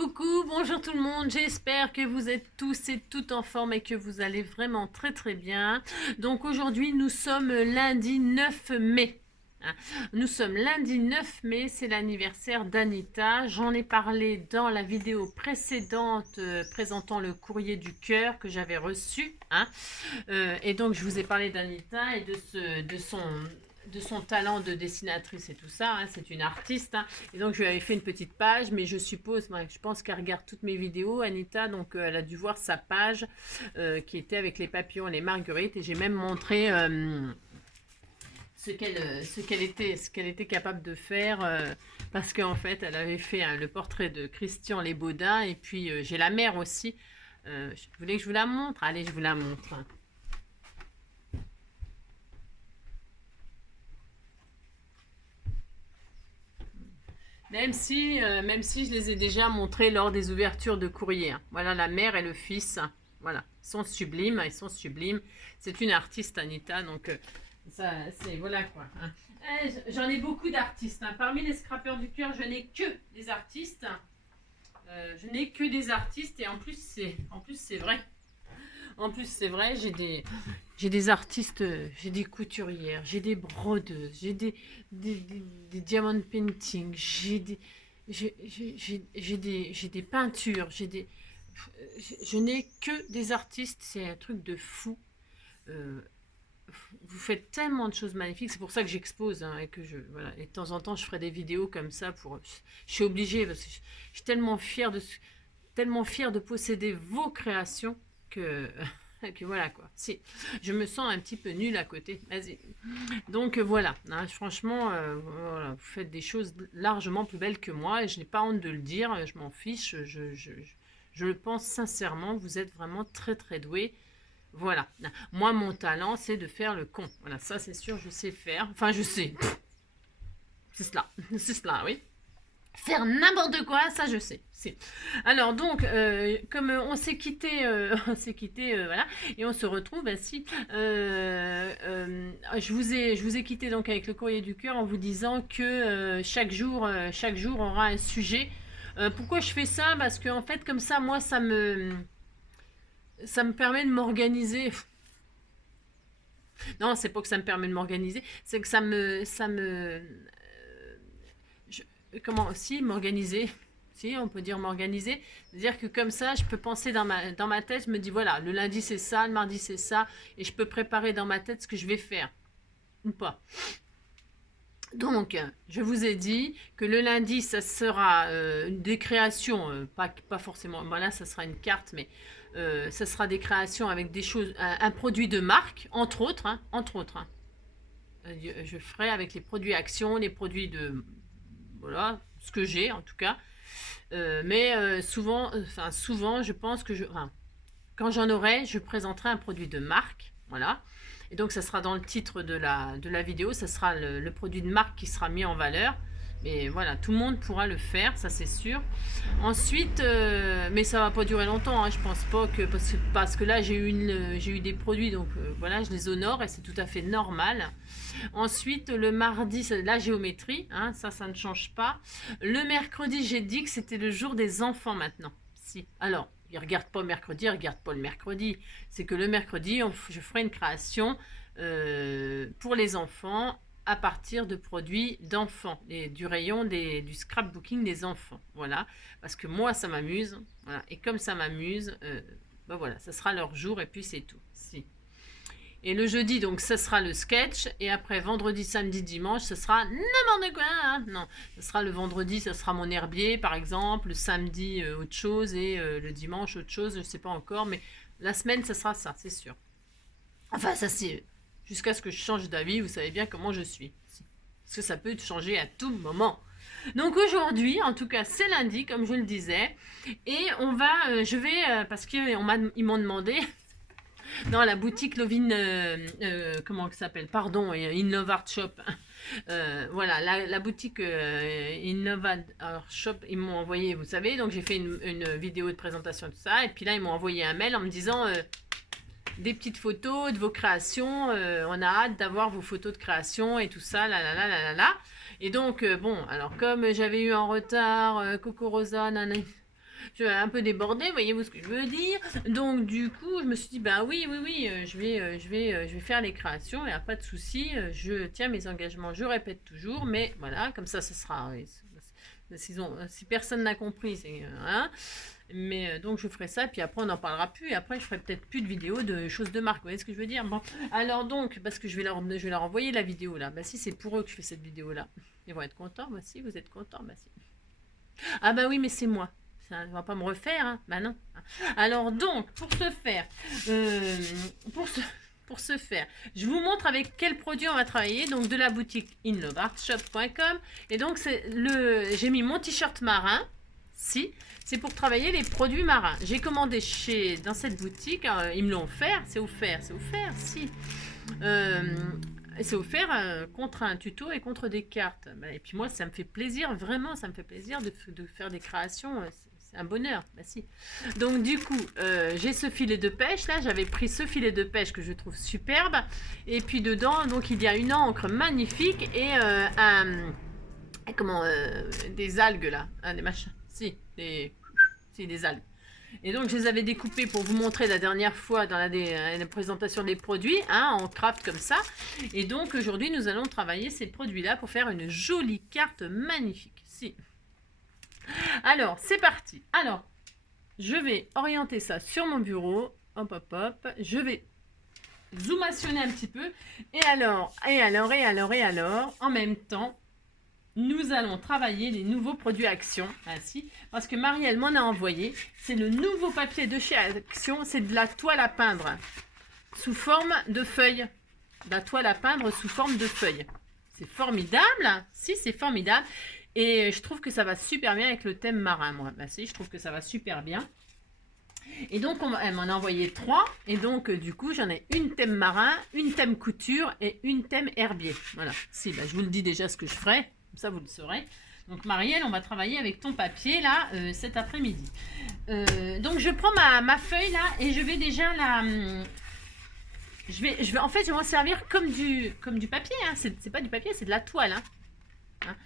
Coucou, bonjour tout le monde, j'espère que vous êtes tous et toutes en forme et que vous allez vraiment très bien. Donc aujourd'hui nous sommes lundi 9 mai. Hein. Nous sommes lundi 9 mai, c'est l'anniversaire d'Anita. J'en ai parlé dans la vidéo précédente présentant le courrier du cœur que j'avais reçu. Hein. Et donc je vous ai parlé d'Anita et de son talent de dessinatrice et tout ça, hein, c'est une artiste, hein. Et donc je lui avais fait une petite page, mais je suppose, je pense qu'elle regarde toutes mes vidéos, Anita, donc elle a dû voir sa page qui était avec les papillons et les marguerites, et j'ai même montré ce qu'elle était capable de faire, parce qu'en fait elle avait fait le portrait de Christian Lesbaudin, et puis j'ai la mère aussi. Vous voulez que je vous la montre? Allez, je vous la montre. Même si je les ai déjà montrés lors des ouvertures de courrier. Hein. Voilà, la mère et le fils. Voilà, ils sont sublimes, ils sont sublimes. C'est une artiste, Anita, donc ça, c'est voilà quoi. Hein. J'en ai beaucoup d'artistes. Hein. Parmi les scrappeurs du cœur, je n'ai que des artistes. Je n'ai que des artistes et en plus c'est vrai. En plus, c'est vrai, j'ai des artistes, j'ai des couturières, j'ai des brodeuses, j'ai des diamond painting, j'ai des peintures, je n'ai que des artistes, c'est un truc de fou. Euh, vous faites tellement de choses magnifiques, c'est pour ça que j'expose, hein, et que voilà, et de temps en temps je ferai des vidéos comme ça je suis obligée parce que je suis tellement fière de posséder vos créations que et puis voilà quoi. Si, je me sens un petit peu nulle à côté. Vas-y. Donc voilà, hein, franchement, voilà, vous faites des choses largement plus belles que moi et je n'ai pas honte de le dire, je m'en fiche, je le pense sincèrement, vous êtes vraiment très doués. Voilà. Moi, mon talent, c'est de faire le con. Voilà, ça c'est sûr, je sais faire. Enfin, je sais. C'est cela. C'est cela, oui. Faire n'importe quoi, ça je sais. Alors donc, comme on s'est quitté, voilà, et on se retrouve ainsi. Je vous ai quitté donc avec le courrier du cœur en vous disant que chaque jour aura un sujet. Pourquoi je fais ça? Parce que en fait, comme ça, moi, ça me permet de m'organiser. Non, c'est pas que ça me permet de m'organiser, c'est que je- comment aussi m'organiser. Si, on peut dire m'organiser. C'est-à-dire que comme ça, je peux penser dans ma tête, je me dis voilà, le lundi c'est ça, le mardi c'est ça, et je peux préparer dans ma tête ce que je vais faire, ou pas. Donc, je vous ai dit que le lundi, ça sera des créations, pas forcément, voilà, ça sera une carte, mais ça sera des créations avec des choses, un produit de marque, entre autres, hein, entre autres. Hein. Je ferai avec les produits Action, les produits de, voilà, ce que j'ai en tout cas. Mais souvent, je pense que quand j'en aurai, je présenterai un produit de marque, voilà. Et donc, ça sera dans le titre de la vidéo, ça sera le produit de marque qui sera mis en valeur. Mais voilà, tout le monde pourra le faire, ça c'est sûr. Ensuite, mais ça va pas durer longtemps, hein, je pense pas que parce que là j'ai eu des produits, donc voilà, je les honore et c'est tout à fait normal. Ensuite, le mardi, c'est la géométrie, hein, ça ne change pas. Le mercredi, j'ai dit que c'était le jour des enfants maintenant. Si. Alors, ils ne regardent pas mercredi, ils ne regardent pas le mercredi. C'est que le mercredi, je ferai une création pour les enfants à partir de produits d'enfants, du rayon du scrapbooking des enfants. Voilà, parce que moi, ça m'amuse. Voilà. Et comme ça m'amuse, ben voilà, ça sera leur jour et puis c'est tout. Si. Et le jeudi, donc, ça sera le sketch. Et après, vendredi, samedi, dimanche, ce sera n'importe quoi. Hein, non, ce sera le vendredi, ça sera mon herbier, par exemple. Le samedi, autre chose. Et le dimanche, autre chose. Je ne sais pas encore. Mais la semaine, ça sera ça, c'est sûr. Enfin, ça, c'est jusqu'à ce que je change d'avis. Vous savez bien comment je suis. Parce que ça peut changer à tout moment. Donc aujourd'hui, en tout cas, c'est lundi, comme je le disais. Et on va, je vais, parce qu'ils m'ont demandé dans la boutique Lovin, comment ça s'appelle? Pardon, Innovart Shop. Voilà, la boutique Innovart Shop, ils m'ont envoyé, vous savez, donc j'ai fait une vidéo de présentation de ça, et puis là, ils m'ont envoyé un mail en me disant des petites photos de vos créations, on a hâte d'avoir vos photos de création et tout ça, là. Et donc, bon, alors comme j'avais eu en retard, Coco Rosa, nanana, Je suis un peu débordée, voyez-vous ce que je veux dire. Donc du coup, je me suis dit, ben oui, je vais faire les créations, il n'y a pas de souci, je tiens mes engagements, je répète toujours, mais voilà, comme ça, ce sera... Oui, si personne n'a compris, c'est... Hein, mais donc je ferai ça, puis après on n'en parlera plus, et après je ferai peut-être plus de vidéos de choses de marque, vous voyez ce que je veux dire. Bon, alors donc, parce que je vais leur envoyer la vidéo là, bah si c'est pour eux que je fais cette vidéo là, ils vont être contents, bah si, vous êtes contents, bah si. Ah bah oui, mais c'est moi. Ça ne va pas me refaire, hein. Bah non. Alors donc, euh, pour ce, pour ce faire, je vous montre avec quel produit on va travailler. Donc de la boutique inloveartshop.com. Et donc j'ai mis mon t-shirt marin. Si, c'est pour travailler les produits marins. J'ai commandé dans cette boutique, ils me l'ont offert. C'est offert, si. Euh, c'est offert contre un tuto et contre des cartes. Et puis moi, ça me fait plaisir, vraiment, ça me fait plaisir de faire des créations. C'est un bonheur. Bah, si. Donc du coup, j'ai ce filet de pêche là. J'avais pris ce filet de pêche que je trouve superbe. Et puis dedans, donc il y a une encre magnifique et des algues là, des machins. Si, des algues. Et donc, je les avais découpés pour vous montrer la dernière fois dans la présentation des produits, hein, en craft comme ça. Et donc, aujourd'hui, nous allons travailler ces produits-là pour faire une jolie carte magnifique. Si. Alors, c'est parti. Alors, je vais orienter ça sur mon bureau. Hop, hop, hop. Je vais zoomationner un petit peu. Et alors, en même temps, nous allons travailler les nouveaux produits Action, ainsi, parce que Marielle m'en a envoyé. C'est le nouveau papier de chez Action, c'est de la toile à peindre sous forme de feuilles. De la toile à peindre sous forme de feuilles. C'est formidable, si c'est formidable. Et je trouve que ça va super bien avec le thème marin, moi. Bah si, je trouve que ça va super bien. Et donc, elle m'en a envoyé 3. Et donc, du coup, j'en ai une thème marin, une thème couture et une thème herbier. Voilà. Si, bah, je vous le dis déjà ce que je ferai. Comme ça, vous le saurez. Donc, Marielle, on va travailler avec ton papier, là, cet après-midi. Donc, je prends ma feuille, là, et je vais déjà la... en fait, je vais m'en servir comme du papier. Hein. C'est pas du papier, c'est de la toile. Hein. Hein.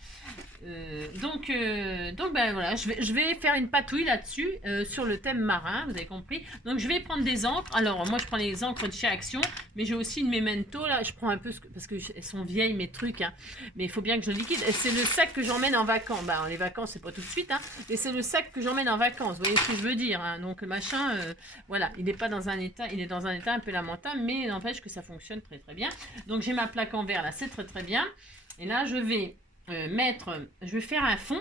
Donc ben voilà, je vais faire une patouille là-dessus sur le thème marin, vous avez compris. Donc je vais prendre des encres. Alors moi je prends les encres de chez Action, mais j'ai aussi une Memento là. Je prends un peu parce que elles sont vieilles mes trucs, hein, mais il faut bien que je le liquide. C'est le sac que j'emmène en vacances. Bah les vacances c'est pas tout de suite, hein, mais c'est le sac que j'emmène en vacances. Vous voyez ce que je veux dire, hein. Donc le machin, voilà, il n'est pas dans un état, il est dans un état un peu lamentable, mais n'empêche que ça fonctionne très très bien. Donc j'ai ma plaque en verre là, c'est très très bien. Et là je vais je vais faire un fond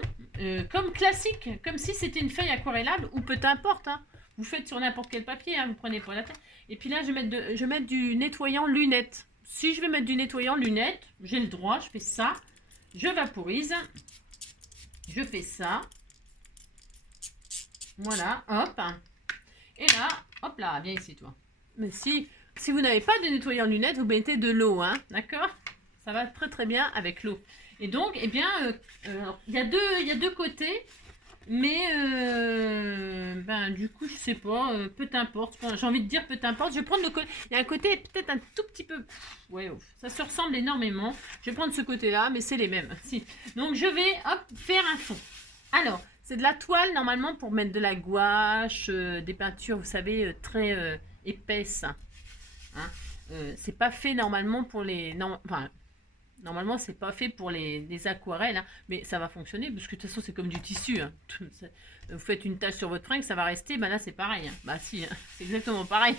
comme classique, comme si c'était une feuille aquarellable ou peu importe. Hein. Vous faites sur n'importe quel papier, hein, vous prenez pas la tête. Et puis là, je vais mettre du nettoyant lunettes. Si je vais mettre du nettoyant lunettes, j'ai le droit, je fais ça. Je vaporise. Je fais ça. Voilà, hop. Et là, hop là, viens ici toi. Mais si vous n'avez pas de nettoyant lunettes, vous mettez de l'eau, hein, d'accord? Ça va très très bien avec l'eau. Et donc, eh bien, il y a deux côtés, mais ben, du coup, je sais pas, peu importe. Enfin, j'ai envie de dire peu importe. Je vais prendre le côté. Il y a un côté peut-être un tout petit peu. Ouais, ça se ressemble énormément. Je vais prendre ce côté-là, mais c'est les mêmes. Si. Donc, je vais hop, faire un fond. Alors, c'est de la toile normalement pour mettre de la gouache, des peintures, vous savez, très épaisses. Hein. C'est pas fait normalement pour les. Non, enfin, normalement, c'est pas fait pour les aquarelles, hein, mais ça va fonctionner parce que de toute façon, c'est comme du tissu. Hein. Vous faites une tache sur votre fringue, ça va rester. Bah là, c'est pareil. Hein. Bah si, hein, c'est exactement pareil.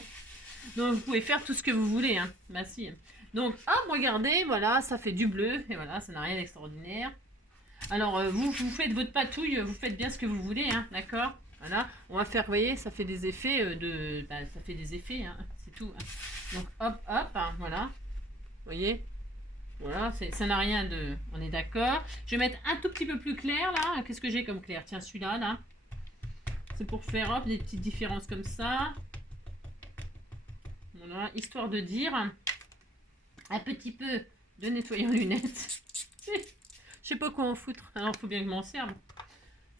Donc, vous pouvez faire tout ce que vous voulez. Hein. Bah si. Donc, hop, regardez, voilà, ça fait du bleu et voilà, ça n'a rien d'extraordinaire. Alors, vous faites votre patouille, vous faites bien ce que vous voulez, hein, d'accord? Voilà, on va faire, vous voyez, ça fait des effets ça fait des effets, hein, c'est tout. Hein. Donc, hop, hop, hein, voilà, vous voyez? Voilà, ça n'a rien de... On est d'accord. Je vais mettre un tout petit peu plus clair, là. Qu'est-ce que j'ai comme clair? Tiens, celui-là, là. C'est pour faire, hop, des petites différences comme ça. Voilà, histoire de dire un petit peu de nettoyant lunettes. Je sais pas quoi en foutre. Alors, il faut bien que je m'en serve.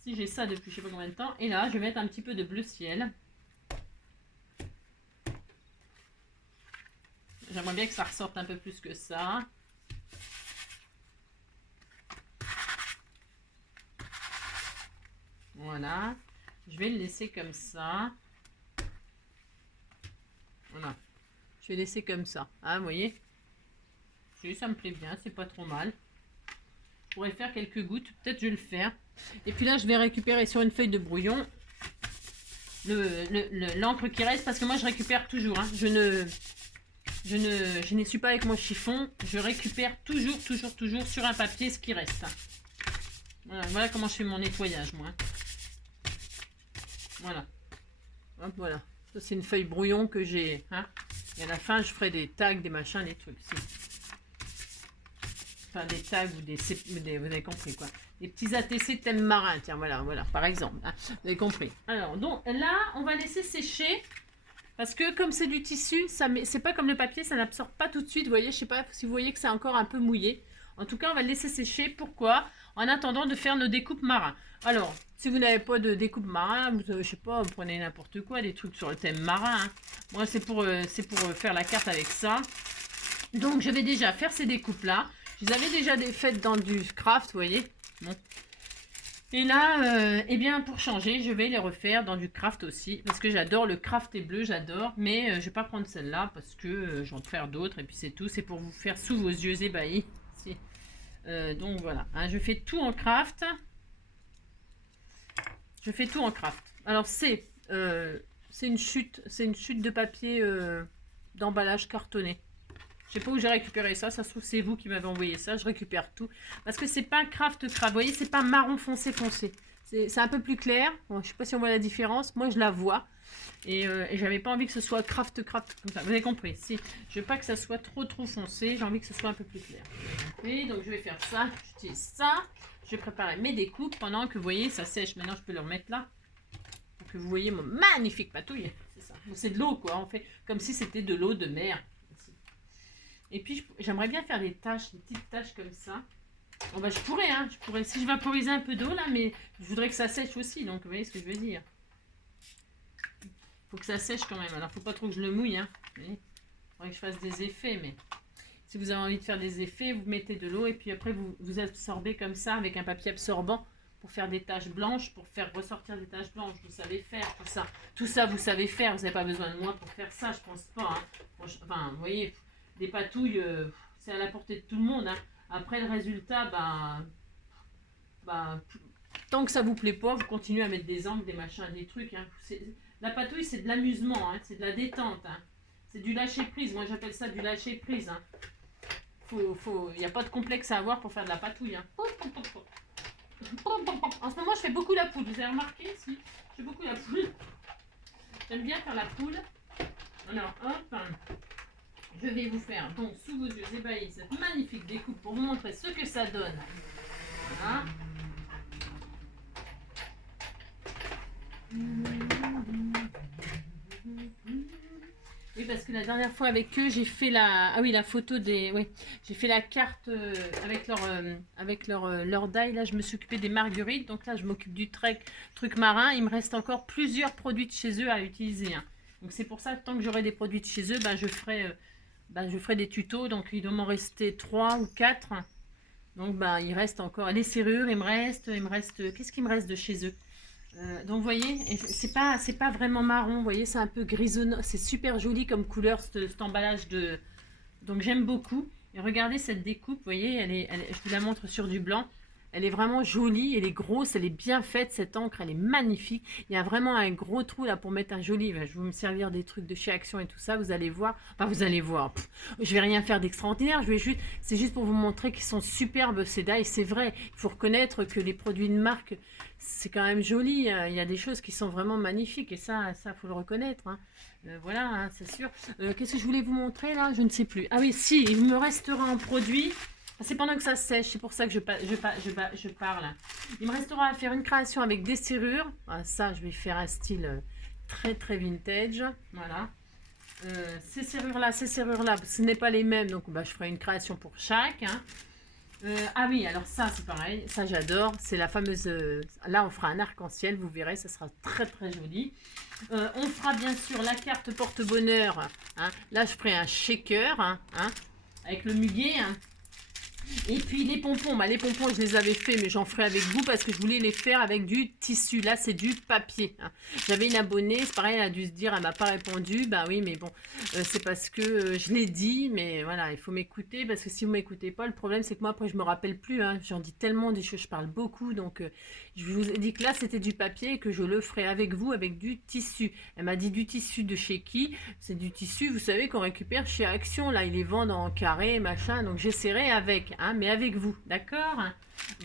Si j'ai ça depuis je sais pas combien de temps. Et là, je vais mettre un petit peu de bleu ciel. J'aimerais bien que ça ressorte un peu plus que ça. Voilà. Je vais le laisser comme ça. Voilà. Je vais laisser comme ça. Hein, vous voyez? Ça me plaît bien, c'est pas trop mal. Je pourrais faire quelques gouttes, peut-être je vais le faire. Et puis là, je vais récupérer sur une feuille de brouillon l'encre qui reste, parce que moi je récupère toujours. Hein. Je n'essuie pas avec mon chiffon. Je récupère toujours sur un papier ce qui reste. Voilà, voilà comment je fais mon nettoyage, moi. Voilà. Hop, voilà. Ça, c'est une feuille brouillon que j'ai. Hein. Et à la fin, je ferai des tags, des machins, des trucs. Enfin, des tags ou des... Vous avez compris, quoi. Des petits ATC thème marin. Tiens, voilà, voilà, par exemple. Hein. Vous avez compris. Alors, donc, là, on va laisser sécher. Parce que comme c'est du tissu, c'est pas comme le papier, ça n'absorbe pas tout de suite. Vous voyez, je sais pas si vous voyez que c'est encore un peu mouillé. En tout cas, on va le laisser sécher. Pourquoi? En attendant de faire nos découpes marins. Alors, si vous n'avez pas de découpe marin, je sais pas, vous prenez n'importe quoi, des trucs sur le thème marin. Hein. Moi, c'est pour faire la carte avec ça. Donc, je vais déjà faire ces découpes-là. Je les avais déjà faites dans du craft, vous voyez. Bon. Et là, eh bien, pour changer, je vais les refaire dans du craft aussi. Parce que j'adore le craft et bleu, j'adore. Mais je ne vais pas prendre celle-là parce que j'en vais faire d'autres. Et puis c'est tout. C'est pour vous faire sous vos yeux ébahis. Donc voilà. Hein, je fais tout en craft. Je fais tout en craft. Alors c'est une chute de papier d'emballage cartonné. Je sais pas où j'ai récupéré ça. Ça se trouve, c'est vous qui m'avez envoyé ça. Je récupère tout. Parce que c'est pas craft. Vous voyez, c'est pas marron foncé. C'est un peu plus clair. Bon, je sais pas si on voit la différence. Moi, je la vois. Et j'avais pas envie que ce soit craft comme ça. Vous avez compris. Si je veux pas que ça soit trop foncé. J'ai envie que ce soit un peu plus clair. Oui, donc je vais faire ça. J'utilise ça. Je vais préparer mes découpes pendant que vous voyez, ça sèche. Maintenant, je peux le remettre là. Pour que vous voyez mon magnifique patouille. C'est ça. C'est de l'eau, quoi. On fait comme si c'était de l'eau de mer. Et puis, j'aimerais bien faire des petites taches comme ça. Bon, bah, je pourrais, si je vaporisais un peu d'eau, là, mais je voudrais que ça sèche aussi. Donc, vous voyez ce que je veux dire. Il faut que ça sèche quand même. Alors, faut pas trop que je le mouille, hein. Il faudrait que je fasse des effets, mais si vous avez envie de faire des effets, vous mettez de l'eau et puis après, vous absorbez comme ça avec un papier absorbant pour faire des taches blanches, pour faire ressortir des taches blanches. Vous savez faire tout ça. Tout ça, vous savez faire. Vous n'avez pas besoin de moi pour faire ça, je pense pas. Hein. Enfin, vous voyez... Des patouilles, c'est à la portée de tout le monde. Hein. Après, le résultat, tant que ça vous plaît pas, vous continuez à mettre des angles, des machins, des trucs. Hein. La patouille, c'est de l'amusement, hein. C'est de la détente. Hein. C'est du lâcher-prise. Moi, j'appelle ça du lâcher-prise. Hein. Il n'y a pas de complexe à avoir pour faire de la patouille. Hein. En ce moment, je fais beaucoup la poule. Vous avez remarqué? Si, je fais beaucoup la poule. J'aime bien faire la poule. Alors, hop. Je vais vous faire donc sous vos yeux ébahis cette magnifique découpe pour vous montrer ce que ça donne. Voilà. Oui, parce que la dernière fois avec eux, j'ai fait la photo des... Oui, j'ai fait la carte avec leur die. Là, je me suis occupée des marguerites. Donc là, je m'occupe du truc marin. Il me reste encore plusieurs produits de chez eux à utiliser. Hein. Donc c'est pour ça que tant que j'aurai des produits de chez eux, je ferai des tutos. Donc il doit m'en rester 3 ou 4. Donc il reste encore les serrures, il me reste qu'est-ce qu'il me reste de chez eux? Donc vous voyez, c'est pas vraiment marron, vous voyez, c'est un peu grisonnant, c'est super joli comme couleur cet emballage de... Donc j'aime beaucoup. Et regardez cette découpe, vous voyez, je vous la montre sur du blanc. Elle est vraiment jolie, elle est grosse, elle est bien faite, cette encre, elle est magnifique. Il y a vraiment un gros trou là pour mettre un joli. Je vais me servir des trucs de chez Action et tout ça, vous allez voir. Enfin, vous allez voir. Je vais rien faire d'extraordinaire, c'est juste pour vous montrer qu'ils sont superbes ces die. C'est vrai, il faut reconnaître que les produits de marque, c'est quand même joli. Il y a des choses qui sont vraiment magnifiques et ça faut le reconnaître. Hein. Voilà, hein, c'est sûr. Qu'est-ce que je voulais vous montrer là? Je ne sais plus. Ah oui, si, il me restera un produit. C'est pendant que ça sèche, c'est pour ça que je parle. Il me restera à faire une création avec des serrures. Ah, ça, je vais faire un style très très vintage. Voilà. Ces serrures-là, ce n'est pas les mêmes, donc je ferai une création pour chaque. Hein. Ah oui, alors ça, c'est pareil. Ça, j'adore. C'est la fameuse... là, on fera un arc-en-ciel, vous verrez, ça sera très très joli. On fera bien sûr la carte porte-bonheur. Hein. Là, je ferai un shaker avec le muguet. Hein. Et puis les pompons, bah, les pompons je les avais fait mais j'en ferai avec vous parce que je voulais les faire avec du tissu. Là c'est du papier. Hein. J'avais une abonnée, c'est pareil, elle a dû se dire, elle m'a pas répondu. Bah oui mais bon, c'est parce que je l'ai dit, mais voilà, il faut m'écouter parce que si vous m'écoutez pas, le problème c'est que moi après je me rappelle plus. Hein. J'en dis tellement des choses, je parle beaucoup, donc je vous ai dit que là c'était du papier et que je le ferai avec vous avec du tissu. Elle m'a dit du tissu de chez qui? C'est du tissu, vous savez, qu'on récupère chez Action. Là, ils les vendent en carré, machin. Donc, j'essaierai avec, hein, mais avec vous, d'accord?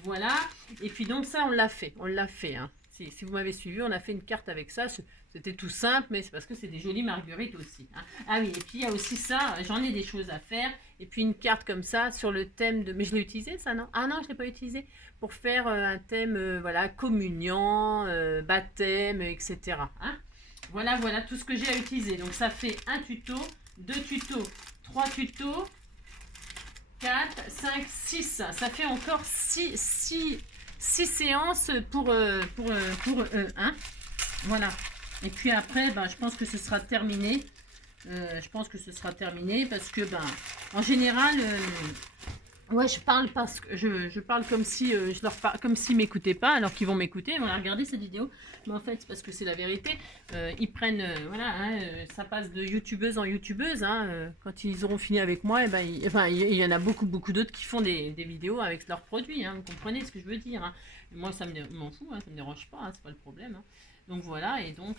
Voilà. Et puis, donc, ça, on l'a fait. On l'a fait, hein. Si vous m'avez suivi, on a fait une carte avec ça. C'était tout simple, mais c'est parce que c'est des jolies marguerites aussi. Hein. Ah oui, et puis, il y a aussi ça. J'en ai des choses à faire. Et puis, une carte comme ça sur le thème de... Mais je l'ai utilisé, ça, non? Ah non, je ne l'ai pas utilisé. Pour faire un thème, voilà, communion, baptême, etc. Hein. Voilà, voilà tout ce que j'ai à utiliser. Donc, ça fait un tuto, 2 tutos, 3 tutos, 4, 5, 6. Ça fait encore 6 séances pour hein. Voilà. Et puis après, ben, je pense que ce sera terminé. Je pense que ce sera terminé parce que, ben, en général... ouais, je parle parce que je parle comme si je leur parle comme s'ils m'écoutaient pas, alors qu'ils vont m'écouter, ils vont la regarder cette vidéo. Mais en fait, c'est parce que c'est la vérité. Ils prennent, voilà, hein, ça passe de youtubeuse en youtubeuse. Hein, quand ils auront fini avec moi, et ben, il y en a beaucoup d'autres qui font des vidéos avec leurs produits. Hein, vous comprenez ce que je veux dire. Hein. Moi, ça m'en fout, hein, ça me dérange pas, hein, c'est pas le problème. Hein. Donc voilà, et donc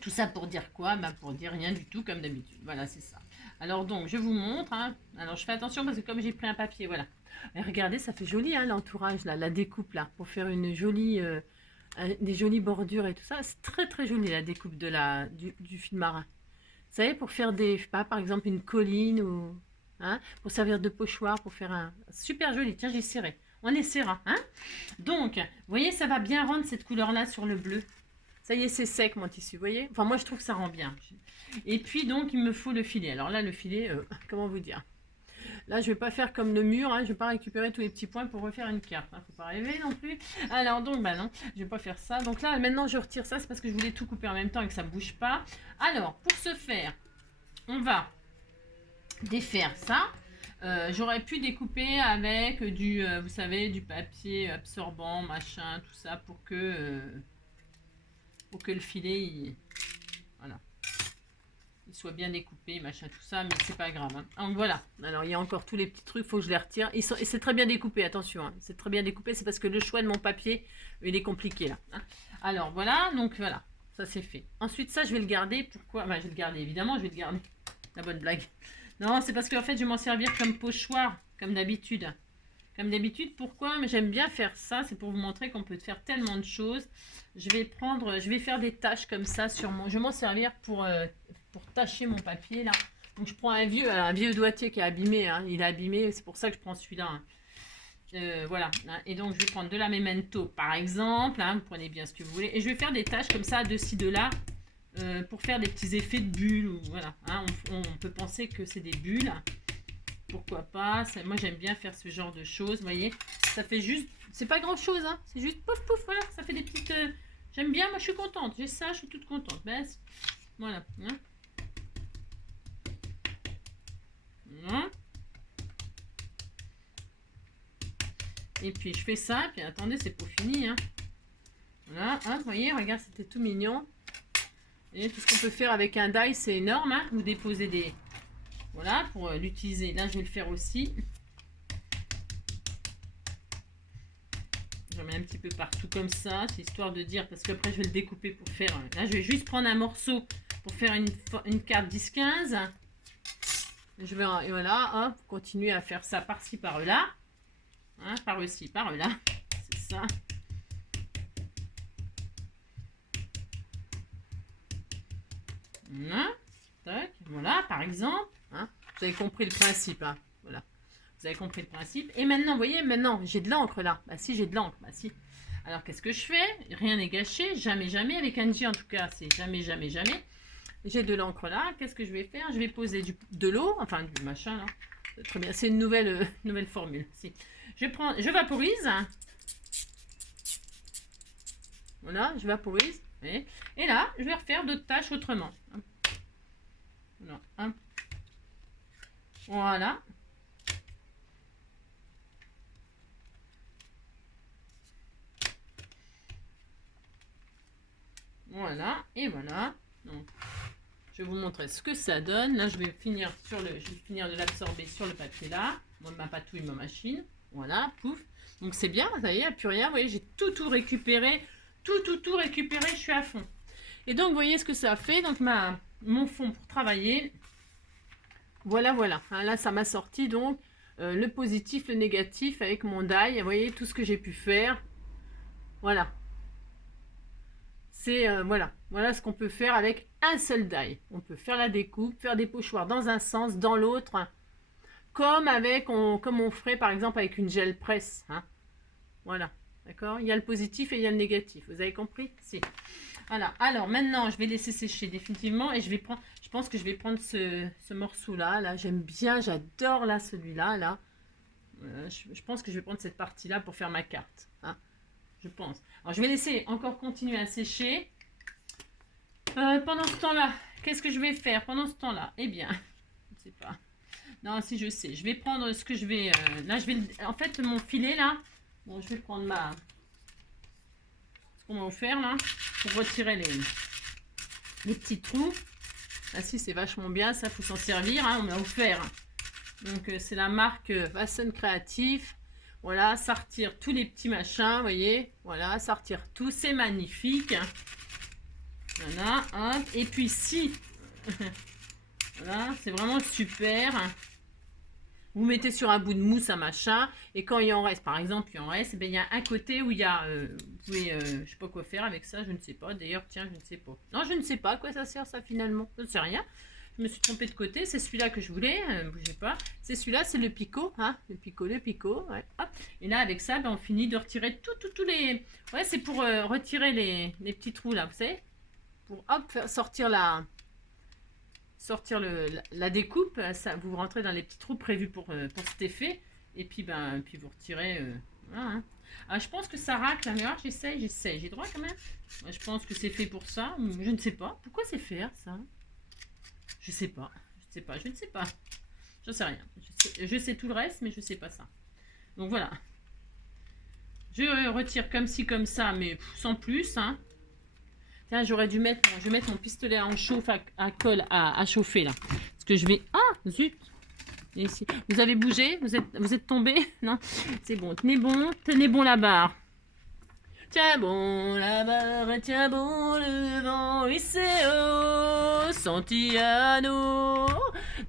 tout ça pour dire quoi? Bah, pour dire rien du tout comme d'habitude. Voilà, c'est ça. Alors donc, je vous montre. Hein. Alors, je fais attention parce que comme j'ai pris un papier, voilà. Et regardez, ça fait joli, hein, l'entourage, là, la découpe, là, pour faire une jolie, des jolies bordures et tout ça. C'est très, très joli, la découpe du fil marin. Vous savez, pour faire des, je sais pas, par exemple, une colline ou... Hein, pour servir de pochoir, pour faire un... Super joli. Tiens, j'essaierai. On essaiera. Hein. Donc, vous voyez, ça va bien rendre cette couleur-là sur le bleu. Ça y est, c'est sec mon tissu, vous voyez? Enfin, moi, je trouve que ça rend bien. Et puis, donc, il me faut le filet. Alors là, le filet, comment vous dire? Là, je ne vais pas faire comme le mur. Hein, je ne vais pas récupérer tous les petits points pour refaire une carte. Hein, faut pas rêver non plus. Alors, donc, bah non, je ne vais pas faire ça. Donc là, maintenant, je retire ça. C'est parce que je voulais tout couper en même temps et que ça ne bouge pas. Alors, pour ce faire, on va défaire ça. J'aurais pu découper avec du, vous savez, du papier absorbant, machin, tout ça, pour que le filet, voilà, il soit bien découpé, machin, tout ça, mais c'est pas grave. Hein. Donc voilà, alors il y a encore tous les petits trucs, il faut que je les retire. Et c'est très bien découpé, attention, hein. C'est très bien découpé, c'est parce que le choix de mon papier, il est compliqué là. Hein. Alors voilà, donc voilà, ça c'est fait. Ensuite ça, je vais le garder, pourquoi? Bah, je vais le garder, évidemment, je vais le garder. La bonne blague. Non, c'est parce qu'en fait, je vais m'en servir comme pochoir, comme d'habitude. Comme d'habitude, pourquoi? Mais j'aime bien faire ça, c'est pour vous montrer qu'on peut faire tellement de choses. Je vais faire des taches comme ça sur mon... Je vais m'en servir pour tacher mon papier, là. Donc, je prends un vieux doigtier qui est abîmé, hein. Il est abîmé, c'est pour ça que je prends celui-là. Hein. Voilà. Hein. Et donc, je vais prendre de la Memento, par exemple. Hein. Vous prenez bien ce que vous voulez. Et je vais faire des taches comme ça, de ci, de là. Pour faire des petits effets de bulles. Ou, voilà, hein, on peut penser que c'est des bulles. Pourquoi pas. Moi, j'aime bien faire ce genre de choses. Vous voyez, ça fait juste... C'est pas grand-chose. Hein, c'est juste pouf, pouf. Voilà, ça fait des petites... J'aime bien. Moi, je suis contente. J'ai ça, je suis toute contente. Ben, voilà. Hein. Voilà. Et puis, je fais ça. Et puis, attendez, c'est pas fini. Hein. Voilà. Hein, vous voyez, regarde, c'était tout mignon. Et tout ce qu'on peut faire avec un die, c'est énorme. Hein. Vous déposez des... Voilà, pour l'utiliser. Là, je vais le faire aussi. J'en mets un petit peu partout comme ça. C'est histoire de dire, parce qu'après, je vais le découper pour faire... Là, je vais juste prendre un morceau pour faire une carte 10-15. Je vais, et voilà, hop, continuer à faire ça par-ci, par-là. Hein, par-ci, par-là. C'est ça. Voilà. Tac, voilà, par exemple. Hein, vous avez compris le principe. Hein, voilà. Vous avez compris le principe. Et maintenant, vous voyez, maintenant, j'ai de l'encre là. Bah si, j'ai de l'encre. Bah si. Alors, qu'est-ce que je fais? Rien n'est gâché. Jamais, jamais. Avec Angie, en tout cas, c'est jamais, jamais, jamais. J'ai de l'encre là. Qu'est-ce que je vais faire? Je vais poser de l'eau. Enfin, du machin là. Très bien. C'est une nouvelle formule. Si. Je vaporise. Voilà, je vaporise. Et là, je vais refaire d'autres tâches autrement. Voilà. Voilà. Voilà, et voilà. Donc, je vais vous montrer ce que ça donne. Là, je vais finir de l'absorber sur le papier là. Moi, ma patouille, ma machine. Voilà, pouf. Donc, c'est bien, ça y est, il n'y a plus rien. Vous voyez, j'ai tout récupéré. Tout récupéré, je suis à fond. Et donc, vous voyez ce que ça a fait. Donc, mon fond pour travailler. Voilà. Hein, là, ça m'a sorti donc le positif, le négatif avec mon die. Vous voyez, tout ce que j'ai pu faire. Voilà. C'est voilà ce qu'on peut faire avec un seul die. On peut faire la découpe, faire des pochoirs dans un sens, dans l'autre, comme on ferait par exemple avec une gel presse. Hein. Voilà, d'accord. Il y a le positif et il y a le négatif. Vous avez compris? Si. Voilà. Alors maintenant, je vais laisser sécher définitivement et je pense que je vais prendre ce morceau-là. Là, j'aime bien, j'adore là celui-là. Là, je pense que je vais prendre cette partie-là pour faire ma carte. Hein. Je pense. Alors, je vais laisser encore continuer à sécher. Pendant ce temps-là, qu'est-ce que je vais faire pendant ce temps-là? Eh bien, je ne sais pas. Non, si je sais. Je vais prendre ce que je vais... là, je vais... En fait, mon filet, là... Bon, je vais prendre ce qu'on m'a offert, là, pour retirer les petits trous. Ah si, c'est vachement bien, ça, faut s'en servir. Hein, on m'a offert. Donc, c'est la marque Vassen Creative. Voilà, ça retire tous les petits machins, vous voyez. Voilà, ça retire tout, c'est magnifique. Voilà, hop. Et puis si, voilà, c'est vraiment super. Vous mettez sur un bout de mousse un machin, et quand il en reste, par exemple, il y a un côté où il y a, vous pouvez, je sais pas quoi faire avec ça, je ne sais pas. D'ailleurs, tiens, je ne sais pas. Non, je ne sais pas à quoi ça sert ça finalement, je ne sais rien. Je me suis trompée de côté, c'est celui-là que je voulais, bougez pas. C'est celui-là, c'est le picot, hein, le picot, ouais, hop. Et là, avec ça, ben, on finit de retirer tous les... Ouais, c'est pour retirer les petits trous, là, vous savez. Pour, hop, sortir la découpe, ça, vous rentrez dans les petits trous prévus pour cet effet. Et puis, puis vous retirez... voilà, hein. Ah, je pense que ça racle, mais alors j'essaye, j'ai droit quand même. Ouais, je pense que c'est fait pour ça, je ne sais pas. Pourquoi c'est fait, ça? Je ne sais pas. Je sais rien. Je sais tout le reste, mais je ne sais pas ça. Donc voilà. Je retire comme ci, comme ça, mais sans plus. Hein. Tiens, je vais mettre mon pistolet en chauffe à colle à chauffer là. Parce que je vais... Ah, zut. Ici. Vous avez bougé? Vous êtes tombé? Non? C'est bon. Tenez bon la barre. Tiens bon la barre, tiens bon le vent, oui c'est haut, Santiano,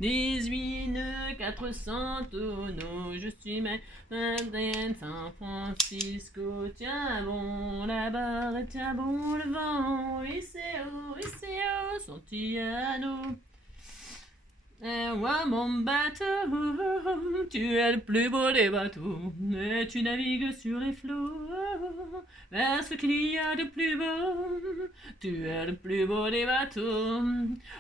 18 nœuds, 400 tonneaux, je suis Madeleine, San Francisco, tiens bon la barre, tiens bon le vent, oui c'est haut, Santiano. Moi, mon bateau, tu es le plus beau des bateaux, et tu navigues sur les flots, vers ce qu'il y a de plus beau, tu es le plus beau des bateaux.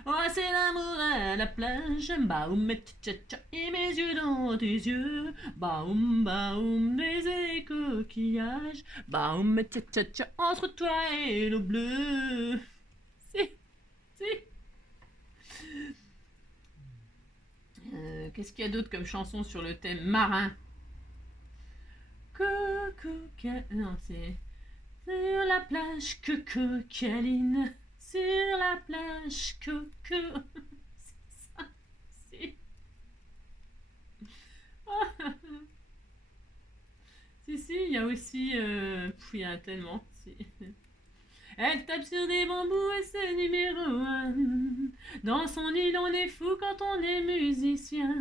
Oh, c'est l'amour à la plage, baoum, et tcha-tcha, et mes yeux dans tes yeux, baoum, baoum, des coquillages, baoum, et tcha-tcha, entre toi et l'eau bleue. Si. Qu'est-ce qu'il y a d'autre comme chanson sur le thème marin? Non, c'est sur la plage, Caline. Sur la plage, C'est ça, c'est... Si, il y a aussi... il y en a tellement. Si. Elle tape sur des bambous et c'est numéro 1. Dans son île, on est fou quand on est musicien.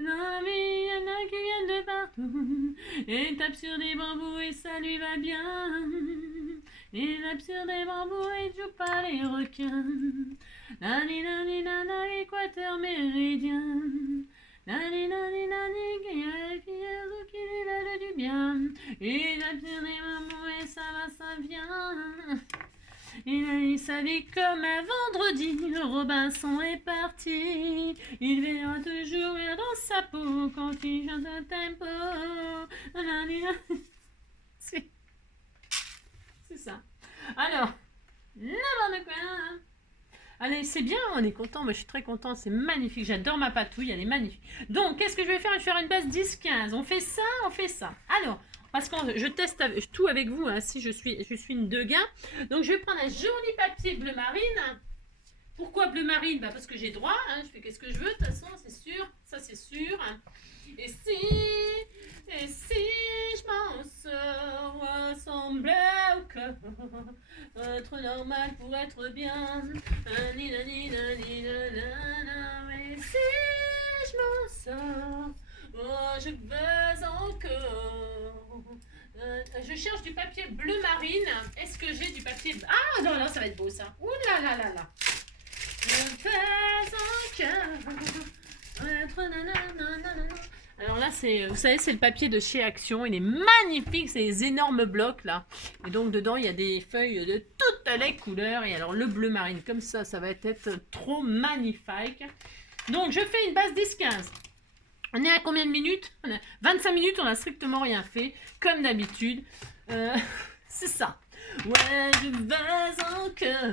Non, mais il y en a qui viennent de partout. Et il tape sur des bambous et ça lui va bien. Il tape sur des bambous et il joue pas les requins. Nani, nani, nana, équateur méridien. Nani, nani, nani, qui a du bien. Il tape sur des bambous et ça va, ça vient. Il a eu sa vie comme un vendredi, Robinson est parti. Il verra toujours bien dans sa peau quand il chante un tempo. C'est ça. Alors, n'importe quoi. Allez, c'est bien, on est content. Moi, je suis très content. C'est magnifique. J'adore ma patouille. Elle est magnifique. Donc, qu'est-ce que je vais faire? Je vais faire une base 10-15. On fait ça, on fait ça. Alors, parce que je teste tout avec vous, hein, si je suis une deguin. Donc je vais prendre un joli papier bleu marine. Pourquoi bleu marine? Bah parce que j'ai droit, hein, je fais qu'est-ce que je veux, de toute façon, c'est sûr, ça c'est sûr. Et si je m'en sors, sembler au cœur, être normal pour être bien. Et si je m'en sors, oh, je veux encore. Je cherche du papier bleu marine. Est-ce que j'ai du papier... Ah non, là, ça va être beau ça. Ouh là là là là. Je veux encore être nanana. Alors là, c'est, vous savez, c'est le papier de chez Action. Il est magnifique, c'est des énormes blocs là. Et donc dedans, il y a des feuilles de toutes les couleurs. Et alors le bleu marine, comme ça va être trop magnifique. Donc je fais une base 10-15. On est à combien de minutes? 25 minutes, on n'a strictement rien fait, comme d'habitude. C'est ça. Ouais, je veux encore.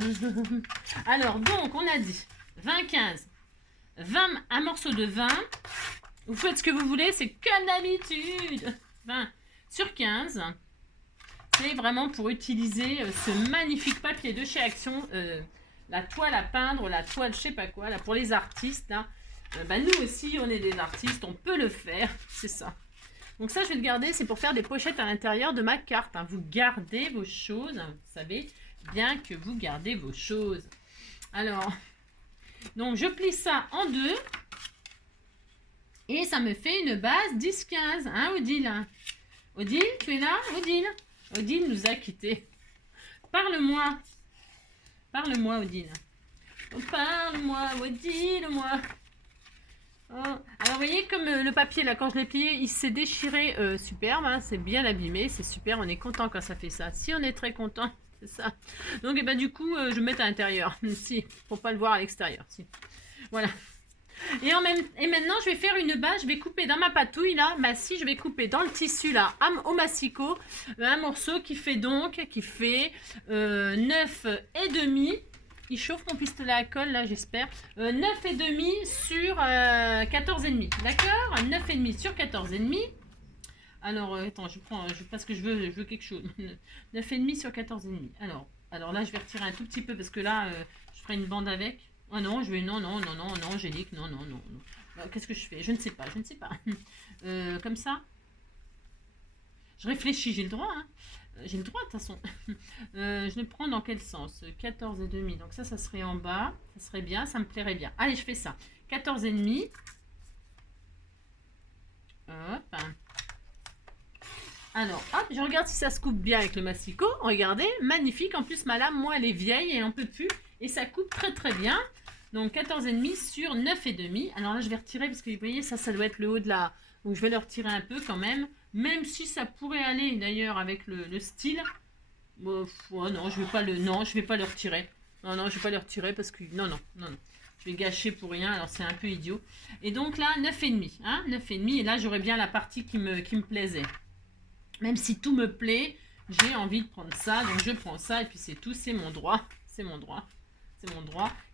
Alors, donc, on a dit 20-15. 20, un morceau de 20. Vous faites ce que vous voulez, c'est comme d'habitude. 20 sur 15. C'est vraiment pour utiliser ce magnifique papier de chez Action. La toile à peindre, la toile je sais pas quoi, là, pour les artistes. Là. Bah, nous aussi, on est des artistes, on peut le faire. C'est ça. Donc ça, je vais le garder, c'est pour faire des pochettes à l'intérieur de ma carte. Hein. Vous gardez vos choses, vous savez bien que vous gardez vos choses. Alors, donc je plie ça en deux. Et ça me fait une base 10-15. Hein, Odile? Odile, tu es là, Odile? Odile nous a quittés. Parle-moi. Parle-moi, Odile. Oh, parle-moi, Odile-moi. Oh. Alors, vous voyez, comme le papier, là, quand je l'ai plié, il s'est déchiré superbe. Hein, c'est bien abîmé, c'est super. On est content quand ça fait ça. Si, on est très content, c'est ça. Donc, et ben, du coup, je vais mettre à l'intérieur. Si, pour pas le voir à l'extérieur. Si. Voilà. Et maintenant, je vais faire une base. Je vais couper dans ma patouille, là. Bah, si, je vais couper dans le tissu, là, au massicot, un morceau qui fait 9,5. Il chauffe mon pistolet à colle, là, j'espère. 9,5 sur 14,5. D'accord? 9,5 sur 14,5. Alors, attends, parce que je veux quelque chose. 9,5 sur 14,5. Alors là, je vais retirer un tout petit peu parce que là, je ferai une bande avec. Oh non, non, Angélique, non. Qu'est-ce que je fais? Je ne sais pas. Comme ça. Je réfléchis, j'ai le droit, hein. J'ai le droit de toute façon. Je le prends dans quel sens? 14,5. Donc ça serait en bas. Ça serait bien, ça me plairait bien. Allez, je fais ça. 14,5. Hop. Alors, hop, je regarde si ça se coupe bien avec le massicot. Regardez, magnifique. En plus, ma lame, moi, elle est vieille et on peut plus. Et ça coupe très très bien. Donc 14,5 sur 9,5. Alors là, je vais retirer parce que vous voyez, ça doit être le haut de la... Donc je vais le retirer un peu quand même. Même si ça pourrait aller d'ailleurs avec le style. Bon, oh non, je vais pas le retirer. Non, je vais pas le retirer parce que... Non. Je vais gâcher pour rien, alors c'est un peu idiot. Et donc là, 9,5. Hein, 9,5. Et là, j'aurais bien la partie qui me plaisait. Même si tout me plaît, j'ai envie de prendre ça. Donc je prends ça et puis c'est tout. C'est mon droit.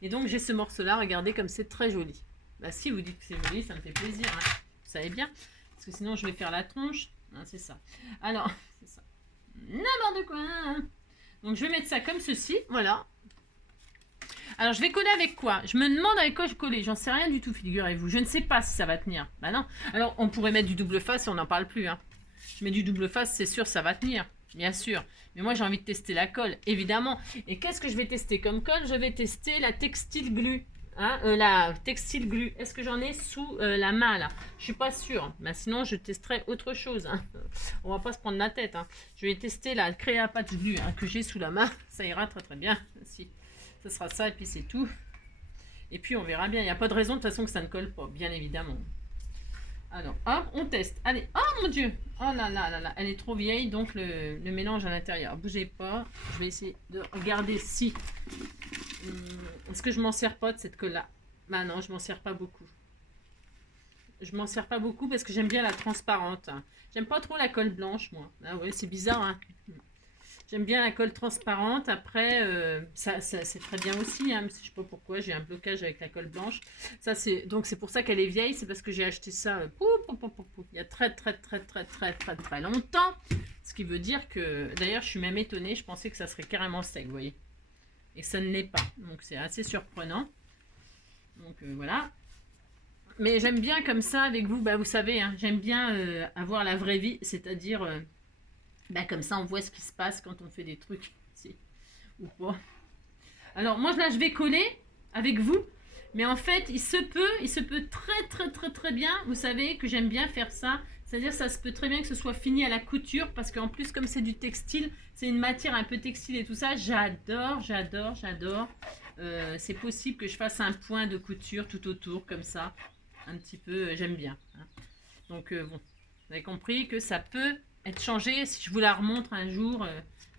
Et donc j'ai ce morceau-là. Regardez comme c'est très joli. Bah si vous dites que c'est joli, ça me fait plaisir. Hein. Vous savez bien. Parce que sinon je vais faire la tronche. Hein, c'est ça. Alors, c'est ça. N'importe quoi. Donc je vais mettre ça comme ceci. Voilà. Alors je vais coller avec quoi? Je me demande avec quoi je coller. J'en sais rien du tout, figurez-vous. Je ne sais pas si ça va tenir. Bah non. Alors on pourrait mettre du double face et on n'en parle plus. Hein. Je mets du double face, c'est sûr, ça va tenir. Bien sûr. Mais moi j'ai envie de tester la colle, évidemment. Et qu'est-ce que je vais tester comme colle? Je vais tester la textile glue. Hein, la textile glue. Est-ce que j'en ai sous la main là? Je suis pas sûre. Mais sinon je testerai autre chose. Hein. On va pas se prendre la tête. Hein. Je vais tester la Créa Patch Glue hein, que j'ai sous la main. Ça ira très très bien. Si. Ce sera ça et puis c'est tout. Et puis on verra bien. Il n'y a pas de raison de toute façon que ça ne colle pas, bien évidemment. Alors, hop, on teste. Allez, oh mon Dieu! Oh là là, elle est trop vieille, donc le mélange à l'intérieur. Bougez pas. Je vais essayer de regarder si... Est-ce que je m'en sers pas de cette colle-là? Bah non, je m'en sers pas beaucoup. Je m'en sers pas beaucoup parce que j'aime bien la transparente. Hein. J'aime pas trop la colle blanche, moi. Ah ouais, c'est bizarre, hein. J'aime bien la colle transparente. Après, c'est très bien aussi, hein, mais je sais pas pourquoi, j'ai un blocage avec la colle blanche. Ça, donc c'est pour ça qu'elle est vieille, c'est parce que j'ai acheté ça il y a très longtemps. Ce qui veut dire que, d'ailleurs, je suis même étonnée, je pensais que ça serait carrément sec, vous voyez. Et ça ne l'est pas, donc c'est assez surprenant. Donc voilà. Mais j'aime bien comme ça avec vous, bah, vous savez, hein, j'aime bien avoir la vraie vie, c'est-à-dire... bah, comme ça, on voit ce qui se passe quand on fait des trucs. Ou pas. Alors, moi, là, je vais coller avec vous. Mais en fait, il se peut très bien, vous savez, que j'aime bien faire ça. C'est-à-dire, ça se peut très bien que ce soit fini à la couture. Parce qu'en plus, comme c'est du textile, c'est une matière un peu textile et tout ça. J'adore. C'est possible que je fasse un point de couture tout autour, comme ça. Un petit peu, j'aime bien. Hein. Donc, bon, vous avez compris que ça peut être changé. Si je vous la remontre un jour,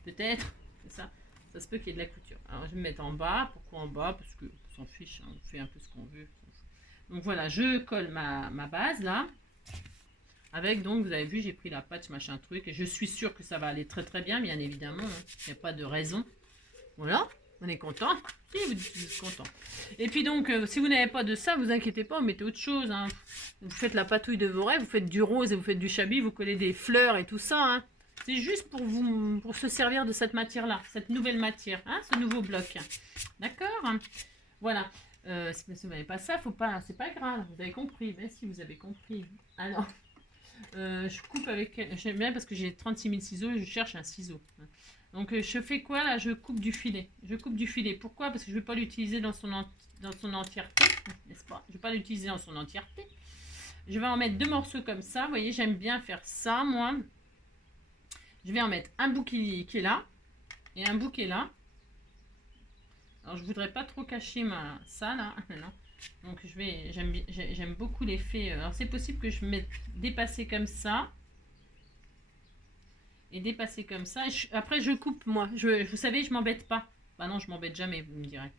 peut-être, c'est ça. Ça se peut qu'il y ait de la couture. Alors, je vais me mettre en bas. Pourquoi en bas? Parce qu'on s'en fiche, hein, on fait un peu ce qu'on veut. Donc voilà, je colle ma base là. Avec, donc, vous avez vu, j'ai pris la patch, machin truc. Et je suis sûre que ça va aller très bien, bien évidemment. Hein. Il n'y a pas de raison. Voilà, on est content. Si, vous êtes content. Et puis donc, si vous n'avez pas de ça, vous inquiétez pas, vous mettez autre chose. Hein. Vous faites la patouille de vos rêves, vous faites du rose et vous faites du chablis, vous collez des fleurs et tout ça. Hein. C'est juste pour se servir de cette matière-là, cette nouvelle matière, hein, ce nouveau bloc. D'accord. Voilà. Si vous n'avez pas ça, faut pas, c'est pas grave. Vous avez compris. Mais si vous avez compris. Alors, je coupe avec. J'aime bien parce que j'ai 36 000 ciseaux et je cherche un ciseau. Donc, je fais quoi là? Je coupe du filet. Je coupe du filet. Pourquoi? Parce que je ne vais pas l'utiliser dans son entièreté, n'est-ce pas? Je ne vais pas l'utiliser dans son entièreté. Je vais en mettre 2 morceaux comme ça. Vous voyez, j'aime bien faire ça, moi. Je vais en mettre un bout qui est là et un bout qui est là. Alors, je voudrais pas trop cacher ça là. Non. Donc, j'aime beaucoup l'effet. Alors, c'est possible que je mette dépassé comme ça. Et dépasser comme ça. Après, je coupe, moi. Vous savez, je m'embête pas. Bah non, je m'embête jamais, vous me direz.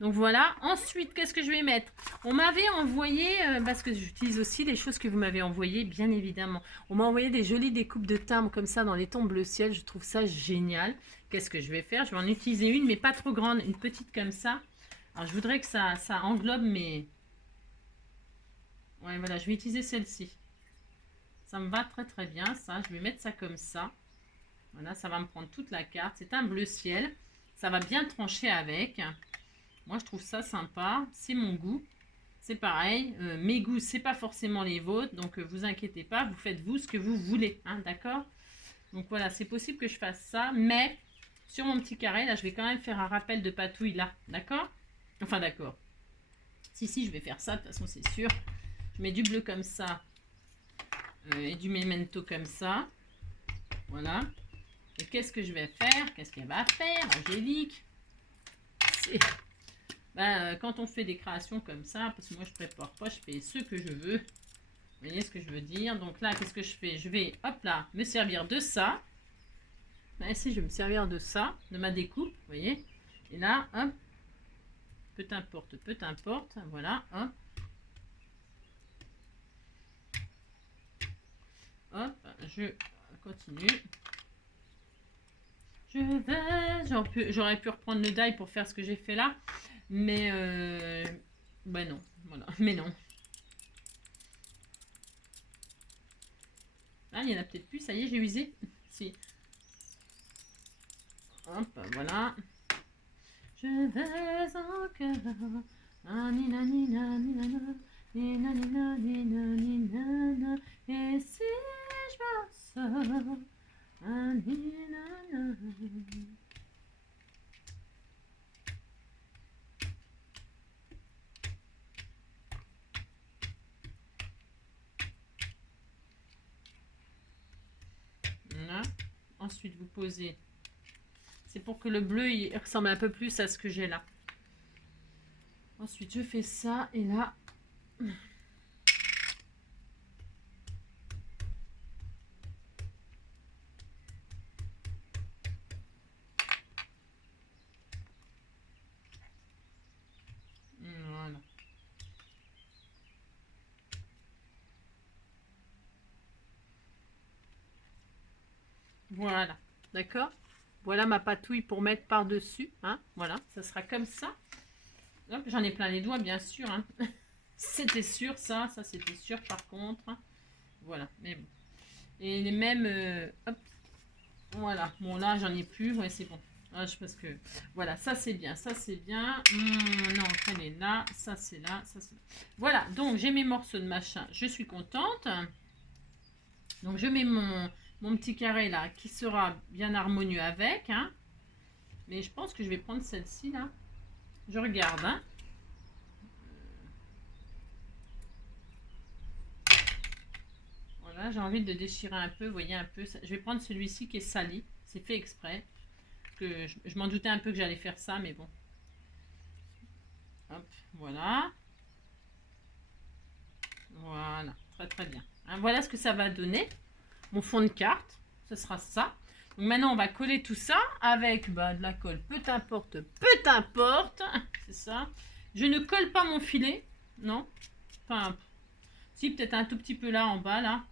Donc voilà. Ensuite, qu'est-ce que je vais mettre? On m'avait envoyé, parce que j'utilise aussi les choses que vous m'avez envoyées, bien évidemment. On m'a envoyé des jolies découpes de timbres comme ça dans les tons bleu ciel. Je trouve ça génial. Qu'est-ce que je vais faire? Je vais en utiliser une, mais pas trop grande. Une petite comme ça. Alors, je voudrais que ça englobe mes... Ouais, voilà, je vais utiliser celle-ci. Ça me va très bien, ça. Je vais mettre ça comme ça. Voilà, ça va me prendre toute la carte. C'est un bleu ciel. Ça va bien trancher avec. Moi, je trouve ça sympa. C'est mon goût. C'est pareil. Mes goûts, c'est pas forcément les vôtres. Donc, vous inquiétez pas. Vous faites vous ce que vous voulez. Hein, d'accord? Donc, voilà, c'est possible que je fasse ça. Mais, sur mon petit carré, là, je vais quand même faire un rappel de patouille là. D'accord? Enfin, d'accord. Si, je vais faire ça. De toute façon, c'est sûr. Je mets du bleu comme ça. Et du memento comme ça. Voilà. Et qu'est-ce que je vais faire? Qu'est-ce qu'elle va faire, Angélique? Quand on fait des créations comme ça, parce que moi je prépare pas, je fais ce que je veux. Vous voyez ce que je veux dire? Donc là, qu'est-ce que je fais? Je vais, hop là, me servir de ça. Ici, je vais me servir de ça, de ma découpe, vous voyez? Et là, hop, peu importe, voilà, hop. Hop, je continue. J'aurais pu reprendre le die pour faire ce que j'ai fait là, mais bah non, voilà, mais non. Ah, il y en a peut-être plus, ça y est, j'ai usé. Si. Hop, voilà. Je vais encore. Et si je me sors. Voilà. Ensuite, vous posez. C'est pour que le bleu il ressemble un peu plus à ce que j'ai là. Ensuite, je fais ça et là. Voilà. Voilà. D'accord? Voilà ma patouille pour mettre par-dessus. Hein. Voilà, ça sera comme ça. J'en ai plein les doigts, bien sûr. Hein. C'était sûr, ça c'était sûr par contre. Voilà, mais bon. Et les mêmes... hop, voilà. Bon, là, j'en ai plus. Ouais, c'est bon. Ah, parce que... Voilà, ça c'est bien, ça c'est bien. Non, elle est là, ça c'est là, ça c'est là. Voilà, donc j'ai mes morceaux de machin. Je suis contente. Donc, je mets mon petit carré là, qui sera bien harmonieux avec. Hein. Mais je pense que je vais prendre celle-ci là. Je regarde, hein. Voilà, j'ai envie de déchirer un peu, vous voyez un peu. Je vais prendre celui-ci qui est sali. C'est fait exprès. Que je m'en doutais un peu que j'allais faire ça, mais bon. Hop, voilà. Voilà, très très bien. Hein, voilà ce que ça va donner. Mon fond de carte, ce sera ça. Donc maintenant, on va coller tout ça avec de la colle. Peu importe, c'est ça. Je ne colle pas mon filet, non. Enfin, si, peut-être un tout petit peu là, en bas, là.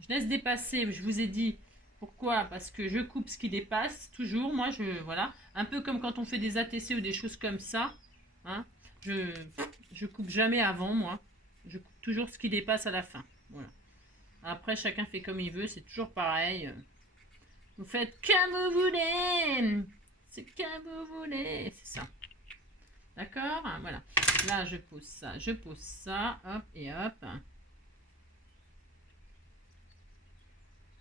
Je laisse dépasser, je vous ai dit pourquoi, parce que je coupe ce qui dépasse, toujours, moi, voilà. Un peu comme quand on fait des ATC ou des choses comme ça. Hein. Je coupe jamais avant, moi. Je coupe toujours ce qui dépasse à la fin, voilà. Après, chacun fait comme il veut, c'est toujours pareil. Vous faites comme vous voulez. C'est comme vous voulez. C'est ça. D'accord? Voilà. Là, je pose ça. Hop et hop.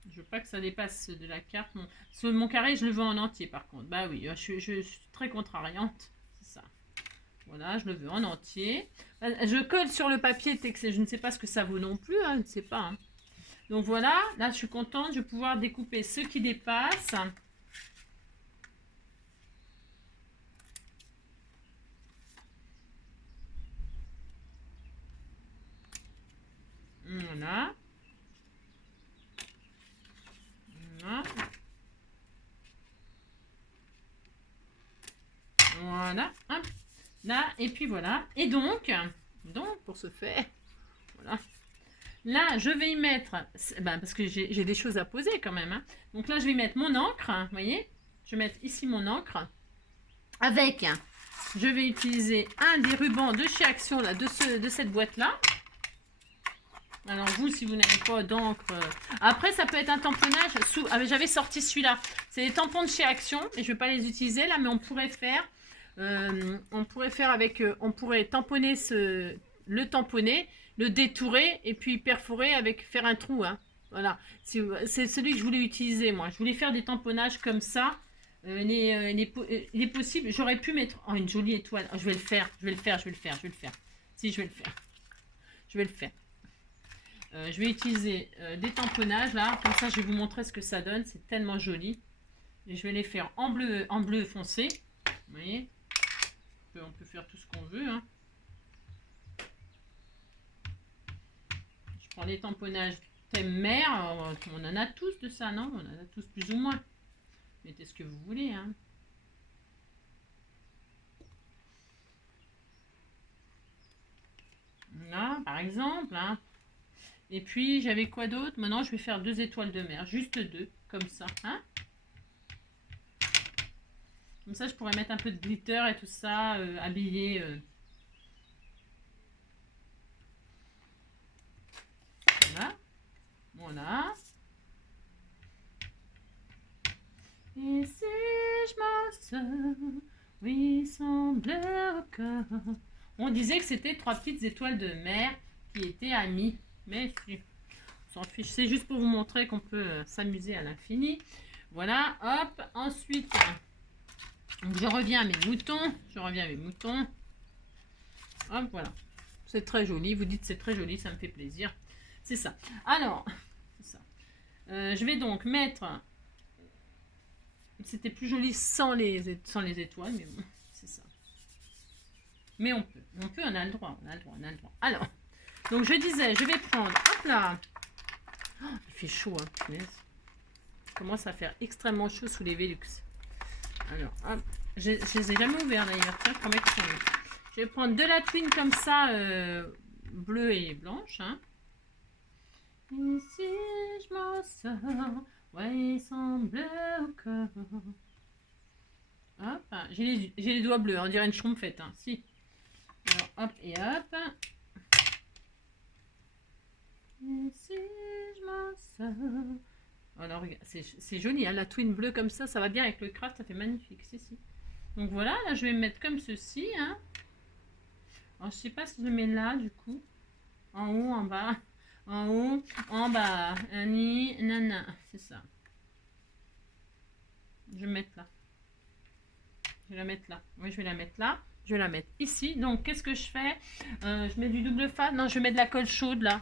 Je veux pas que ça dépasse de la carte. Mon carré, je le veux en entier, par contre. Bah oui, je suis très contrariante. C'est ça. Voilà, je le veux en entier. Je colle sur le papier, je ne sais pas ce que ça vaut non plus. Hein, je ne sais pas. Hein. Donc voilà, là je suis contente, je vais pouvoir découper ce qui dépasse. Voilà. Voilà. Voilà. Hop. Là, et puis voilà. Et donc pour ce faire, voilà. Là, je vais y mettre, parce que j'ai des choses à poser quand même. Hein. Donc là, je vais y mettre mon encre, vous voyez. Je vais mettre ici mon encre. Avec, je vais utiliser un des rubans de chez Action, là, de cette boîte-là. Alors vous, si vous n'avez pas d'encre... Après, ça peut être un tamponnage. J'avais sorti celui-là. C'est les tampons de chez Action. Et je ne vais pas les utiliser là, mais on pourrait faire... on pourrait tamponner le tamponner, le détourer et puis perforer faire un trou. Hein. Voilà. C'est celui que je voulais utiliser, moi. Je voulais faire des tamponnages comme ça. Il est possible. J'aurais pu mettre une jolie étoile. Oh, je vais le faire. Si, je vais le faire. Je vais utiliser des tamponnages là, comme ça je vais vous montrer ce que ça donne, c'est tellement joli. Et je vais les faire en bleu foncé. Vous voyez, on peut faire tout ce qu'on veut. Hein. Je prends les tamponnages thème mer, on en a tous de ça, non? On en a tous plus ou moins. Mettez ce que vous voulez. Hein. Là, par exemple. Hein. Et puis, j'avais quoi d'autre? Maintenant, je vais faire 2 étoiles de mer. Juste 2, comme ça. Hein. Comme ça, je pourrais mettre un peu de glitter et tout ça, habillé. Voilà. Voilà. Et si je m'en sors, oui, semble au corps. On disait que c'était 3 petites étoiles de mer qui étaient amies. Mais si, on s'en fiche. C'est juste pour vous montrer qu'on peut s'amuser à l'infini. Voilà, hop. Ensuite, donc je reviens à mes moutons. Hop, voilà. C'est très joli. Vous dites c'est très joli, ça me fait plaisir. C'est ça. Alors, c'est ça. Je vais donc mettre... C'était plus joli sans les étoiles, mais bon, c'est ça. Mais on peut, on a le droit. Alors, donc je disais, je vais prendre, hop là. Oh, il fait chaud, hein, punaise. Il commence à faire extrêmement chaud sous les Velux. Alors, hop, je les ai jamais ouverts d'ailleurs. Tiens, je promets que je vais prendre de la twine comme ça, bleue et blanche. Hein. Et si je m'en sors, ouais, sans bleu au corps. Hop, j'ai les doigts bleus, on dirait une schtroumpfette, hein, si. Alors, hop et hop. Et si je m'en sors. Alors, regarde, c'est joli, hein, la twin bleue comme ça va bien avec le craft, ça fait magnifique, si, si. Donc voilà, là, je vais me mettre comme ceci, hein. Alors, je sais pas si je le mets là, du coup. En haut, en bas. En haut, en bas. Ani, nana, c'est ça. Je vais mettre là. Je vais la mettre là. Oui, je vais la mettre là. Je vais la mettre ici. Donc, qu'est-ce que je fais? Je mets du double face. Non, je vais mettre de la colle chaude là.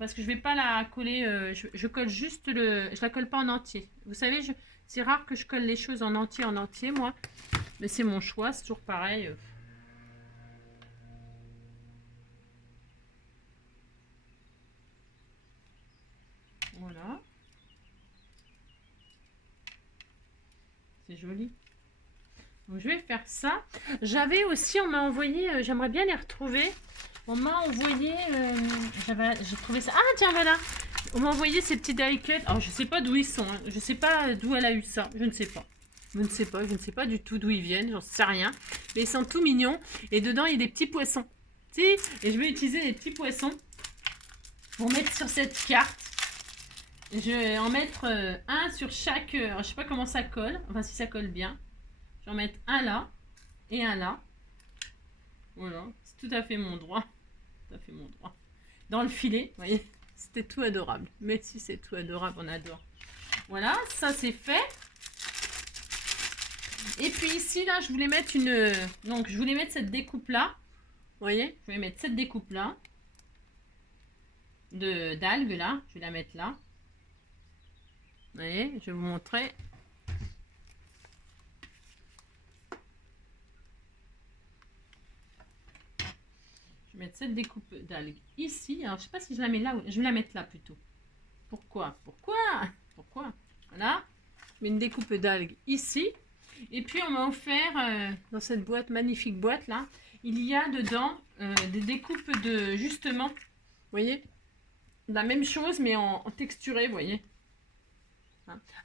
Parce que je vais pas la coller. Je colle juste le. Je la colle pas en entier. Vous savez, c'est rare que je colle les choses en entier, moi. Mais c'est mon choix. C'est toujours pareil. Voilà. C'est joli. Donc, je vais faire ça. J'avais aussi, on m'a envoyé, j'aimerais bien les retrouver. On m'a envoyé, j'ai trouvé ça. Ah tiens, voilà. On m'a envoyé ces petits die cuts. Alors, je sais pas d'où ils sont. Hein. Je sais pas d'où elle a eu ça. Je ne sais pas. Je ne sais pas. Je ne sais pas du tout d'où ils viennent. J'en sais rien. Mais ils sont tout mignons. Et dedans, il y a des petits poissons. Si. Et je vais utiliser les petits poissons pour mettre sur cette carte. Je vais en mettre un sur chaque. Alors, je sais pas comment ça colle. Enfin, si ça colle bien. Je vais en mettre un là et un là. Voilà, c'est tout à fait mon droit. Tout à fait mon droit. Dans le filet, vous voyez, c'était tout adorable. Mais si c'est tout adorable, on adore. Voilà, ça c'est fait. Et puis ici, là, je voulais mettre une... Donc, je voulais mettre cette découpe-là. Vous voyez, je vais mettre cette découpe-là. D'algues, là. Je vais la mettre là. Vous voyez, je vais vous montrer. Je vais mettre cette découpe d'algues ici. Alors, je sais pas si je la mets là ou... Je vais la mettre là, plutôt. Pourquoi? Voilà. Je mets une découpe d'algues ici. Et puis, on m'a offert, dans cette boîte, magnifique boîte, là, il y a dedans des découpes de, justement, vous voyez, la même chose, mais en texturé, vous voyez.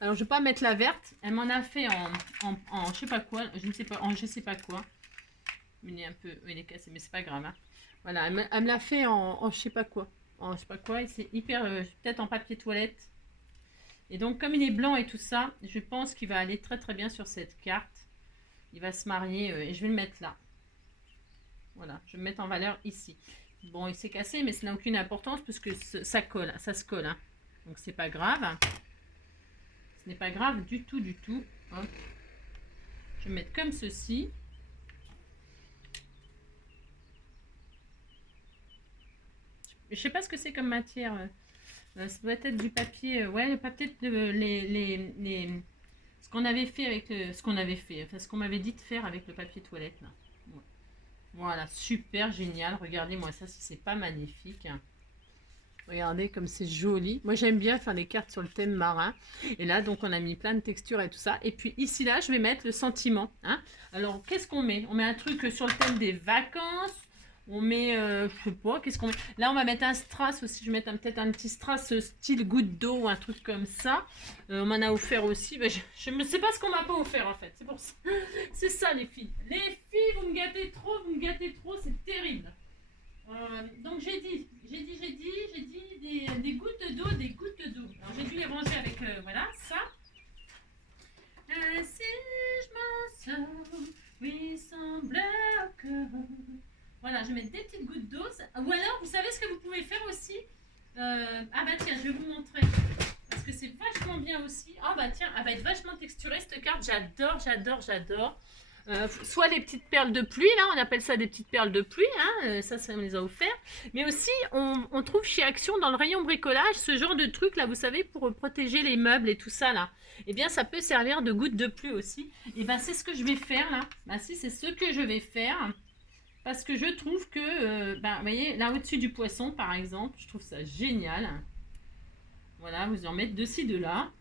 Alors, je ne vais pas mettre la verte. Elle m'en a fait en je sais pas quoi, je ne sais pas, en je sais pas quoi. Il est un peu, il est cassé, mais c'est pas grave. Hein. Voilà, elle me l'a fait en je sais pas quoi. En je sais pas quoi, et c'est hyper, peut-être en papier toilette. Et donc, comme il est blanc et tout ça, je pense qu'il va aller très très bien sur cette carte. Il va se marier et je vais le mettre là. Voilà, je vais le mettre en valeur ici. Bon, il s'est cassé, mais ça n'a aucune importance parce que ça colle, ça se colle. Hein. Donc, c'est pas grave. Ce n'est pas grave du tout, du tout. Hop. Je vais mettre comme ceci. Je sais pas ce que c'est comme matière. Ça doit être du papier. Ouais, peut-être ce qu'on avait fait avec ce qu'on avait fait. Enfin, ce qu'on m'avait dit de faire avec le papier toilette. Là. Ouais. Voilà, super génial. Regardez-moi ça, si c'est pas magnifique. Regardez comme c'est joli. Moi, j'aime bien faire des cartes sur le thème marin. Et là, donc, on a mis plein de textures et tout ça. Et puis ici, là, je vais mettre le sentiment. Hein. Alors, qu'est-ce qu'on met? On met un truc sur le thème des vacances. On met, je sais pas, qu'est-ce qu'on met? Là, on va mettre un strass aussi. Je vais mettre peut-être un petit strass style goutte d'eau ou un truc comme ça. On m'en a offert aussi. Ben, je ne sais pas ce qu'on m'a pas offert, en fait. C'est pour ça. C'est ça, les filles. Les filles, vous me gâtez trop. C'est terrible. Donc, j'ai dit des gouttes d'eau. Alors, j'ai dû les ranger avec, voilà, ça. Si je m'en sors, oui, semble que... Voilà, je vais mettre des petites gouttes d'eau. Ou alors, vous savez ce que vous pouvez faire aussi ah bah tiens, je vais vous montrer. Parce que c'est vachement bien aussi. Ah bah tiens, elle va être vachement texturée cette carte. J'adore. Soit les petites perles de pluie, là, on appelle ça des petites perles de pluie, hein, ça on les a offerts. Mais aussi, on trouve chez Action, dans le rayon bricolage, ce genre de truc, là, vous savez, pour protéger les meubles et tout ça, là. Eh bien, ça peut servir de goutte de pluie aussi. Et ben, c'est ce que je vais faire, là. Ben, si, c'est ce que je vais faire. Parce que je trouve que, ben, vous voyez, là au-dessus du poisson, par exemple, je trouve ça génial. Voilà, vous en mettez de ci, de là.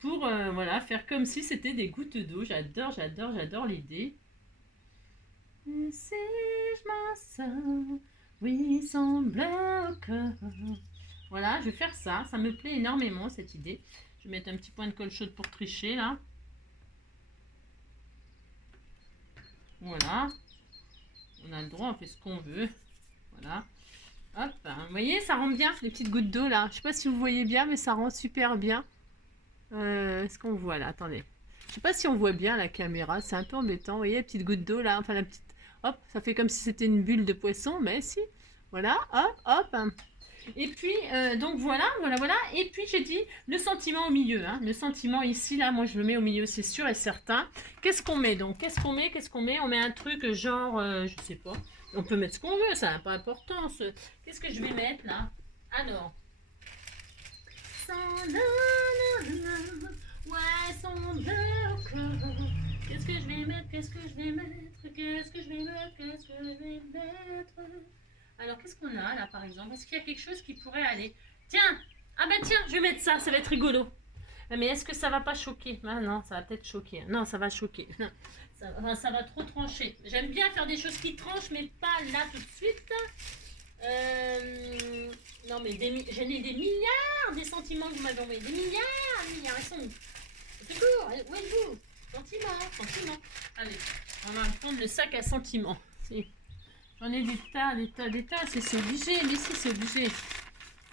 Pour, voilà, faire comme si c'était des gouttes d'eau. J'adore l'idée. Si je m'en sors, oui, semble que... Voilà, je vais faire ça. Ça me plaît énormément, cette idée. Je vais mettre un petit point de colle chaude pour tricher, là. Voilà. On a le droit, on fait ce qu'on veut. Voilà. Hop, vous voyez, ça rend bien, les petites gouttes d'eau, là. Je sais pas si vous voyez bien, mais ça rend super bien. Est-ce qu'on voit, là? Attendez. Je sais pas si on voit bien la caméra. C'est un peu embêtant. Vous voyez, la petite goutte d'eau, là. Enfin, la petite... Hop, ça fait comme si c'était une bulle de poisson, mais si. Voilà, hop, hop. Et puis, donc voilà. Et puis, j'ai dit le sentiment au milieu. Hein. Le sentiment ici, là, moi, je le mets au milieu, c'est sûr et certain. Qu'est-ce qu'on met, donc? Qu'est-ce qu'on met? On met un truc genre, je sais pas. On peut mettre ce qu'on veut, ça n'a pas d'importance. Qu'est-ce que je vais mettre, là? Alors. Ouais, son cœur. Qu'est-ce que je vais mettre? Alors, qu'est-ce qu'on a là, par exemple? Est-ce qu'il y a quelque chose qui pourrait aller? Tiens! Ah ben tiens, je vais mettre ça, ça va être rigolo. Mais est-ce que ça va pas choquer? Ah non, ça va peut-être choquer. Non, ça va choquer. Ça va trop trancher. J'aime bien faire des choses qui tranchent, mais pas là tout de suite. Non, mais j'en ai des milliards des sentiments que vous m'avez envoyés. Des milliards. Ils sont où? C'est court. Où êtes-vous? Sentiments. Allez, on va prendre le sac à sentiments. J'en ai des tas. C'est obligé. Mais si, c'est obligé.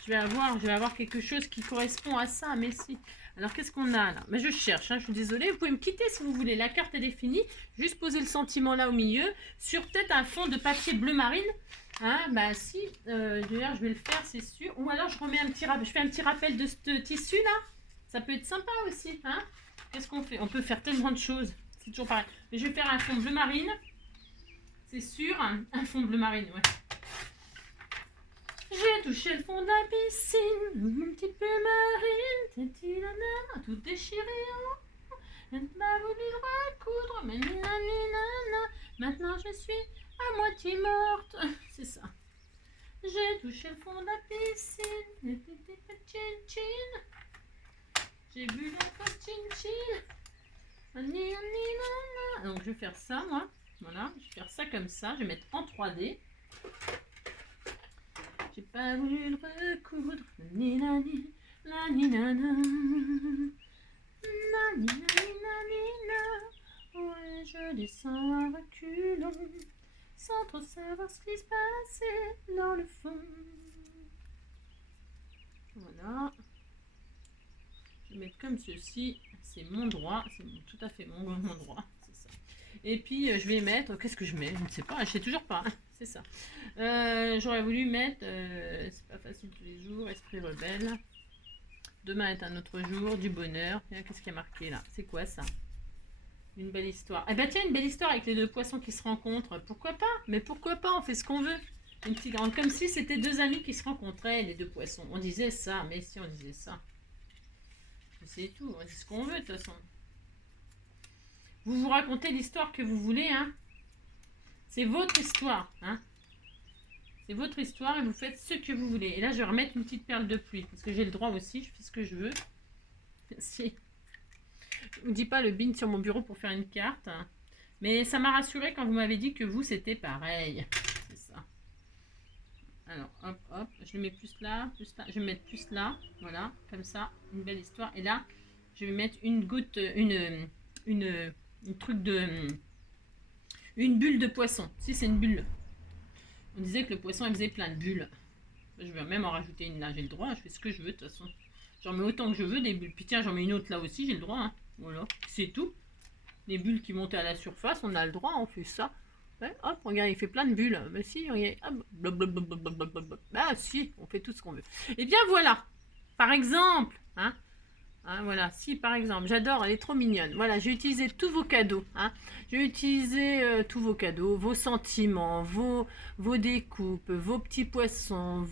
Je vais avoir quelque chose qui correspond à ça. Mais si. Alors, qu'est-ce qu'on a là? Mais je cherche, hein, je suis désolée. Vous pouvez me quitter si vous voulez. La carte est définie. Juste poser le sentiment là au milieu. Sur peut-être un fond de papier bleu marine. Hein, bah si. D'ailleurs, je vais le faire, c'est sûr. Ou alors, je remets un petit rappel. Je fais un petit rappel de ce tissu là. Ça peut être sympa aussi. Hein. Qu'est-ce qu'on fait? On peut faire tellement de choses. C'est toujours pareil. Mais je vais faire un fond bleu marine. C'est sûr. Un fond bleu marine, ouais. J'ai touché le fond de la piscine, mon petit peu marine, tout déchiré. Elle m'a voulu le recoudre, mais maintenant je suis à moitié morte. C'est ça. J'ai touché le fond de la piscine, j'ai bu la chin. Donc je vais faire ça, moi. Voilà, je vais faire ça comme ça. Je vais mettre en 3D. J'ai pas voulu le recoudre. Ouais, je descends à reculons, sans trop savoir ce qui se passait dans le fond. Voilà. Je vais mettre comme ceci. C'est mon droit. C'est tout à fait mon droit. C'est ça. Et puis, je vais mettre... Qu'est-ce que je mets? Je ne sais pas. Je sais toujours pas. C'est ça. J'aurais voulu mettre... c'est pas facile tous les jours. Esprit rebelle. Demain est un autre jour. Du bonheur. Qu'est-ce qui est marqué là? C'est quoi ça? Une belle histoire. Eh ben tiens, une belle histoire avec les deux poissons qui se rencontrent. Pourquoi pas? Mais pourquoi pas? On fait ce qu'on veut. Une petite... Comme si c'était deux amis qui se rencontraient, les deux poissons. On disait ça. Mais si on disait ça. C'est tout. On dit ce qu'on veut de toute façon. Vous racontez l'histoire que vous voulez, hein. C'est votre histoire, hein. C'est votre histoire et vous faites ce que vous voulez. Et là, je vais remettre une petite perle de pluie. Parce que j'ai le droit aussi, je fais ce que je veux. Si. Je ne vous dis pas le bin sur mon bureau pour faire une carte. Hein. Mais ça m'a rassuré quand vous m'avez dit que vous, c'était pareil. C'est ça. Alors, hop. Je le mets plus là. Je vais mettre plus là. Voilà, comme ça. Une belle histoire. Et là, je vais mettre une goutte, une truc de... Une bulle de poisson. Si, c'est une bulle. On disait que le poisson, il faisait plein de bulles. Je vais même en rajouter une là. J'ai le droit. Je fais ce que je veux de toute façon. J'en mets autant que je veux des bulles. Puis tiens, j'en mets une autre là aussi. J'ai le droit. Hein. Voilà. C'est tout. Les bulles qui montent à la surface, on a le droit. On fait ça. Ouais, hop, regarde, il fait plein de bulles. Mais si, regarde. Ah si, on fait tout ce qu'on veut. Et bien voilà. Par exemple, hein. Hein, voilà, si par exemple, j'adore, elle est trop mignonne. Voilà, j'ai utilisé tous vos cadeaux. Hein. J'ai utilisé tous vos cadeaux, vos sentiments, vos découpes, vos petits poissons,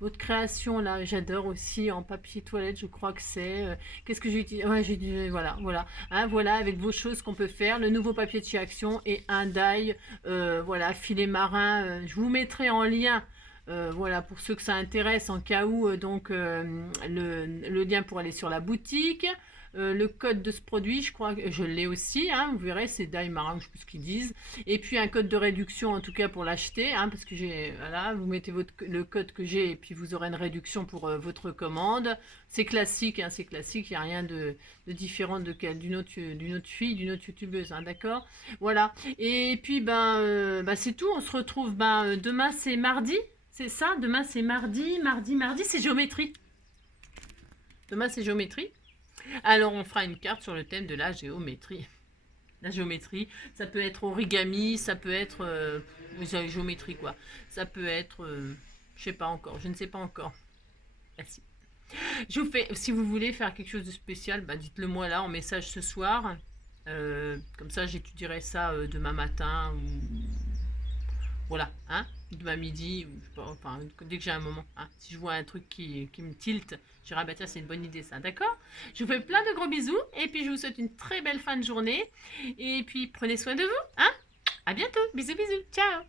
votre création là. J'adore aussi en papier toilette, je crois que c'est. Qu'est-ce que j'ai utilisé? Ouais, j'ai dit, voilà. Hein, voilà, avec vos choses qu'on peut faire. Le nouveau papier de chez Action et un die, voilà, filet marin. Je vous mettrai en lien. Voilà, pour ceux que ça intéresse, en cas où, donc le lien pour aller sur la boutique. Le code de ce produit, je crois que je l'ai aussi, hein, vous verrez, c'est Daimara, je ne sais plus ce qu'ils disent. Et puis un code de réduction, en tout cas pour l'acheter, hein, parce que j'ai, voilà, vous mettez le code que j'ai et puis vous aurez une réduction pour votre commande. C'est classique, hein, c'est classique, il n'y a rien de différent d'une autre fille, d'une autre youtubeuse, hein, d'accord? Voilà. Et puis, c'est tout, on se retrouve, demain c'est mardi, c'est ça? Demain c'est mardi, c'est géométrie. Demain c'est géométrie. Alors, on fera une carte sur le thème de la géométrie. La géométrie, ça peut être origami, ça peut être géométrie quoi. Ça peut être, je sais pas encore, je ne sais pas encore. Merci. Je vous fais, si vous voulez faire quelque chose de spécial, dites-le moi là en message ce soir. Comme ça, j'étudierai ça demain matin ou voilà, hein, demain midi, ou je sais pas, enfin, dès que j'ai un moment, hein, si je vois un truc qui me tilte, je dirais, ah bah tiens, c'est une bonne idée ça, d'accord? Je vous fais plein de gros bisous, et puis je vous souhaite une très belle fin de journée, et puis prenez soin de vous, hein? À bientôt, bisous bisous, ciao!